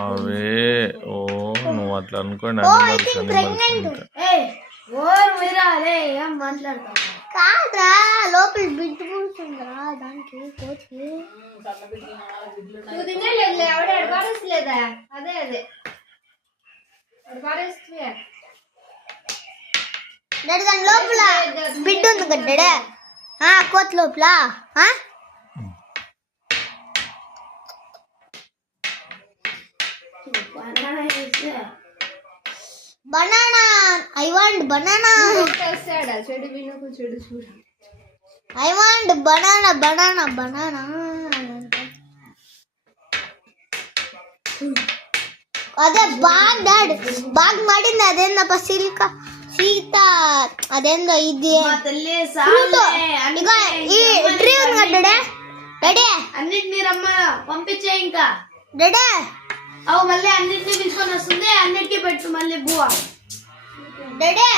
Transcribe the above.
అవే ఓ నువ్వు అట్లా అనుకోండి కాదురా లోపల బిడ్డ కూర్చుందిరా దానికి కోచి అదే అదే దాని లోపల బిడ్డ ఉంది కడ్డా కోతి లోపల banana I want banana I want banana banana banana అదే బాగ్ డాడ్ బాగ్ ಮಾಡಿಂದ ಅದೇನಪ್ಪ ಸಿಲ್ಕ సీత అదేందో ఇది ఈ ట్రీ ఉంది కదా డాడీ అన్నిటిని పంపించే ఇంకా డాడీ అవు మళ్ళీ అన్నిటిని తీసుకొని వస్తుంది అన్నిటికీ పెట్టు మళ్ళీ బువ్వ డాడీ